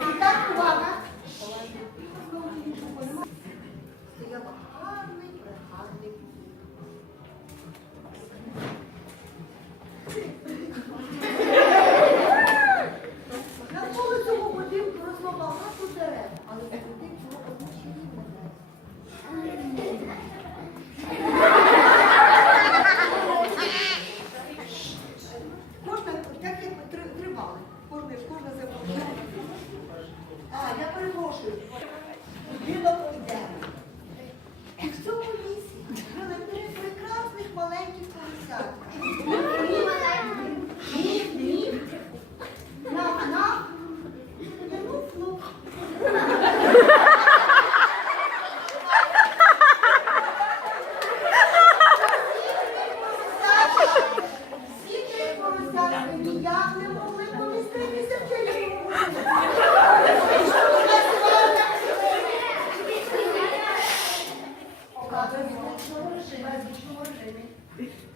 Itatuana. я перепрошую. Будинок денний. І в цьому місці жили три прекрасних маленьких колесятки. 제발 미충을 내면